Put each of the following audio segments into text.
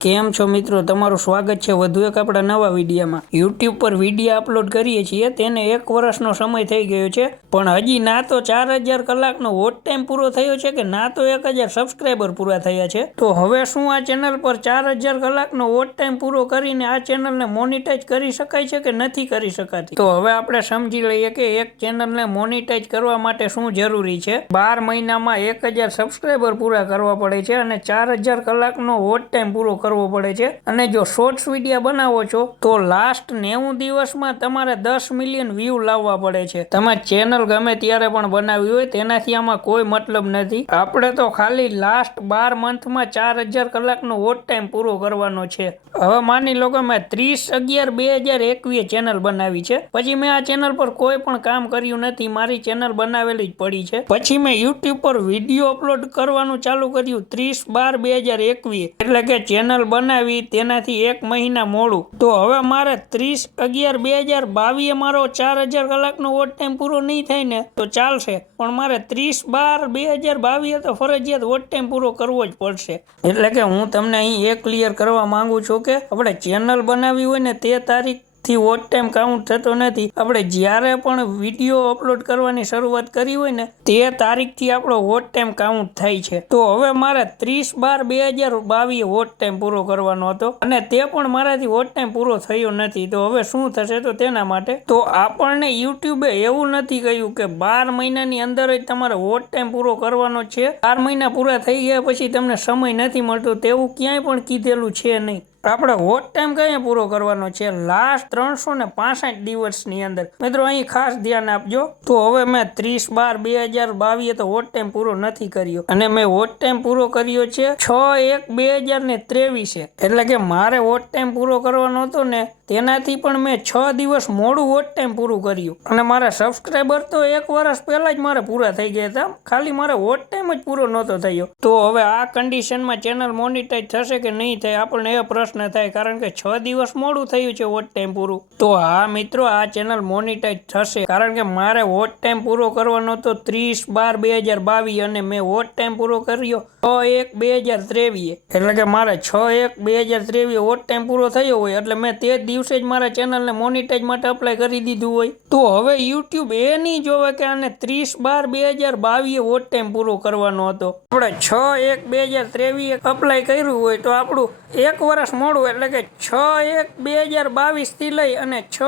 કેમ છો મિત્રો? તમારું સ્વાગત છે વધુ એક આપણા નવા વિડીયામાં. યુટ્યુબ પર વીડિયો અપલોડ કરીએ છીએ. તેને એક વર્ષનો સમય થઈ ગયો છે. પણ હજી ના તો ચાર હજાર કલાકનો વોટ ટાઈમ પૂરો થયો છે કે ના તો એક હજાર સબસ્ક્રાઈબર પૂરા થયા છે? તો હવે શું આ ચેનલ પર ચાર હજાર કલાકનો વોટ ટાઈમ પૂરો કરીને આ ચેનલને મોનિટાઈઝ કરી શકાય છે કે નથી કરી શકાતી? તો હવે આપણે સમજી લઈએ કે એક ચેનલને મોનિટાઈઝ કરવા માટે શું જરૂરી છે? બાર મહિનામાં એક હજાર સબસ્ક્રાઈબર પૂરા કરવા પડે છે અને ચાર હજાર કલાકનો વોટ ટાઈમ પૂરો કરવો પડે છે. અને જો શોર્ટ્સ વીડિયો બનાવો છો, તો લાસ્ટ નેવું દિવસમાં તમારે દસ મિલિયન વ્યૂ લાવવા પડે છે. તમે ચેનલ ગમે ત્યારે પણ બનાવી હોય, તેનાથી આમાં કોઈ મતલબ નથી. આપણે તો ખાલી લાસ્ટ બાર મંથમાં ચાર હજાર કલાકનો વોટ ટાઈમ પૂરો કરવાનો છે. હવે માની લો કે મેં ત્રીસ અગિયાર બે હજાર એકવીસ ચેનલ બનાવી છે. પછી મેં આ ચેનલ પર કોઈ પણ કામ કર્યું નથી, મારી ચેનલ બનાવેલી જ પડી છે. પછી મેં યુટ્યુબ પર વીડિયો અપલોડ કરવાનું ચાલુ કર્યું, ત્રીસ બાર બે હજાર એકવીસ એટલે કે ચેનલ બનાવી તેનાથી એક મહિના મોડું. તો હવે મારે ત્રીસ અગિયાર બે હજાર બાવીએ મારો ચાર હજાર કલાકનો વોટ ટાઈમ પૂરો નહીં થાય ને, તો ચાલશે. પણ મારે ત્રીસ બાર બે હજાર બાવીએ તો ફરજિયાત વોટ ટાઈમ પૂરો કરવો જ પડશે. એટલે કે હું તમને અહીં એ ક્લિયર કરવા માંગુ છું કે આપણે ચેનલ બનાવી હોય ને તે તારીખ થી વોચ ટાઈમ કાઉન્ટ થતો નથી. આપણે જ્યારે પણ વીડિયો અપલોડ કરવાની શરૂઆત કરી હોય ને, તે તારીખથી આપણો વોચ ટાઈમ કાઉન્ટ થાય છે. તો હવે મારે ત્રીસ બાર બે હજાર બાવીસ વોચ ટાઈમ પૂરો કરવાનો હતો અને તે પણ મારાથી વોચ ટાઈમ પૂરો થયો નથી. તો હવે શું થશે તો તેના માટે? તો આપણને યુટ્યુબે એવું નથી કહ્યું કે બાર મહિનાની અંદર જ તમારે વોચ ટાઈમ પૂરો કરવાનો છે. બાર મહિના પૂરા થઈ ગયા પછી તમને સમય નથી મળતો. તેવું ક્યાંય પણ કીધેલું છે નહીં. આપણે વોટ ટાઈમ કઈ પૂરો કરવાનો છે? લાસ્ટ ત્રણસો ને પાસઠ દિવસની અંદર. મિત્રો, અહીં ખાસ ધ્યાન આપજો. તો હવે મેં ત્રીસ બાર બે હજાર બાવીએ તો વોટ ટાઈમ પૂરો નથી કર્યો. અને મેં વોટ ટાઈમ પૂરો કર્યો છે છ એક બે હજાર ને ત્રેવીસે. એટલે કે મારે વોટ ટાઈમ પૂરો કરવાનો હતો ને, તેનાથી પણ મેં છ દિવસ મોડું વોટ ટાઈમ પૂરું કર્યું. અને મારા સબસ્ક્રાઈબર તો એક વર્ષ પહેલા જ મારે પૂરા થઈ ગયા હતા. ખાલી મારે વોટ ટાઈમ જ પૂરો નહોતો થયો. તો હવે આ કન્ડિશનમાં ચેનલ મોનિટાઈઝ થશે કે નહીં થાય, આપણને એ પ્રશ્ન થાય કારણ કે છ દિવસ મોડું થયું છે વોટ ટાઈમ પૂરું. તો હા મિત્રો, આ ચેનલ મોનિટાઈઝ થશે. કારણ કે મારે વોટ ટાઈમ પૂરો કરવાનો હતો ત્રીસ બાર બે હજાર બાવીસ અને મેં વોટ ટાઈમ પૂરો કર્યો છ એક બે હજાર ત્રેવીસ. એટલે કે મારે છ એક બે હજાર ત્રેવીસ વોટ ટાઈમ પૂરો થયો હોય, એટલે મેં તે દિવસે જ મારા ચેનલને મોનિટાઈઝ માટે અપ્લાય કરી દીધું હોય. તો હવે યુટ્યુબ એ નહીં જોવે કે આને ત્રીસ બાર બે હજાર બાવીસ વોટ ટાઈમ પૂરો કરવાનો હતો. આપણે છ એક બે હજાર ત્રેવીસ અપ્લાય કર્યું હોય તો આપણું એક વર્ષ મોડું એટલે કે છ એક બે હજાર બાવીસથી લઈ અને છ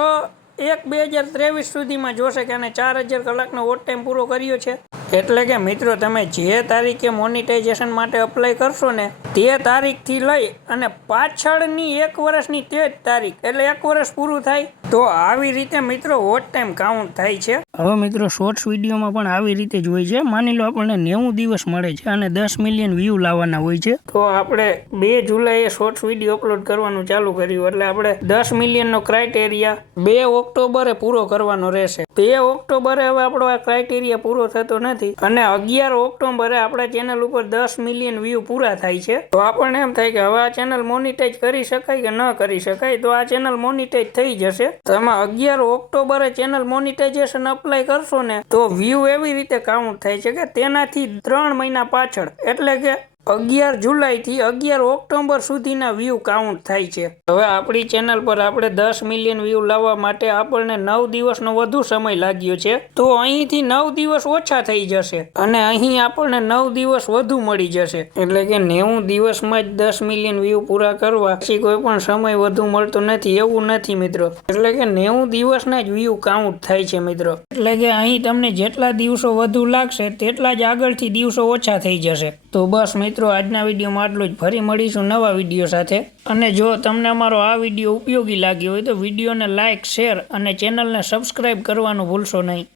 એક બે હજાર ત્રેવીસ સુધીમાં જોશે કે આને ચાર હજાર કલાકનો વોટ ટાઈમ પૂરો કર્યો છે. એટલે કે મિત્રો, તમે જે તારીખે મોનિટાઇઝેશન માટે અપ્લાય કરશો ને, તે તારીખથી લઈ અને પાછળની એક વર્ષની તે જ તારીખ, એટલે એક વર્ષ પૂરું થાય, તો આવી રીતે મિત્રો વોટ ટાઈમ કાઉન્ટ થાય છે. હવે મિત્રો શોર્ટ્સ વિડીયોમાં પણ આવી રીતે જ હોય છે. માની લો આપણને નેવું દિવસ મળે છે અને દસ મિલિયન વ્યૂ લાવવાના હોય છે. તો આપણે બે જુલાઈએ શોર્ટ્સ વીડિયો અપલોડ કરવાનું ચાલુ કર્યું. એટલે આપણે દસ મિલિયનનો ક્રાઇટેરિયા બે ઓક્ટોબરે પૂરો કરવાનો રહેશે. બે ઓક્ટોબરે હવે આપણો આ ક્રાઇટેરિયા પૂરો થતો નથી અને અગિયાર ઓક્ટોબરે આપણા ચેનલ ઉપર દસ મિલિયન વ્યૂ પૂરા થાય છે. તો આપણને એમ થાય કે હવે આ ચેનલ મોનિટાઈઝ કરી શકાય કે ન કરી શકાય? તો આ ચેનલ મોનિટાઈઝ થઈ જશે. તમે અગિયાર ઓક્ટોબરે ચેનલ મોનિટાઇઝેશન અપ્લાય કરશો ને, તો વ્યૂ એવી રીતે કાઉન્ટ થાય છે કે તેનાથી ત્રણ મહિના પાછળ. એટલે કે અગિયાર જુલાઈથી અગિયાર ઓક્ટોબર સુધીના વ્યૂ કાઉન્ટ થાય છે. હવે આપણી ચેનલ પર આપણે દસ મિલિયન વ્યૂ લાવવા માટે આપણને નવ દિવસનો વધુ સમય લાગ્યો છે. તો અહીંથી નવ દિવસ ઓછા થઈ જશે અને અહીં આપણને નવ દિવસ વધુ મળી જશે. એટલે કે નેવું દિવસમાં જ દસ મિલિયન વ્યૂ પૂરા કરવા પછી કોઈ પણ સમય વધુ મળતો નથી, એવું નથી મિત્રો. એટલે કે નેવું દિવસના જ વ્યૂ કાઉન્ટ થાય છે મિત્રો. એટલે કે અહીં તમને જેટલા દિવસો વધુ લાગશે, તેટલા જ આગળથી દિવસો ઓછા થઈ જશે. તો બસ મિત્રો, આજના વિડીયોમાં આટલું જ. ફરી મળીશું નવા વીડિયો સાથે. અને જો તમને અમારો આ વીડિયો ઉપયોગી લાગ્યો હોય તો વિડીયોને લાઇક શેર અને ચેનલને સબસ્ક્રાઈબ કરવાનું ભૂલશો નહીં.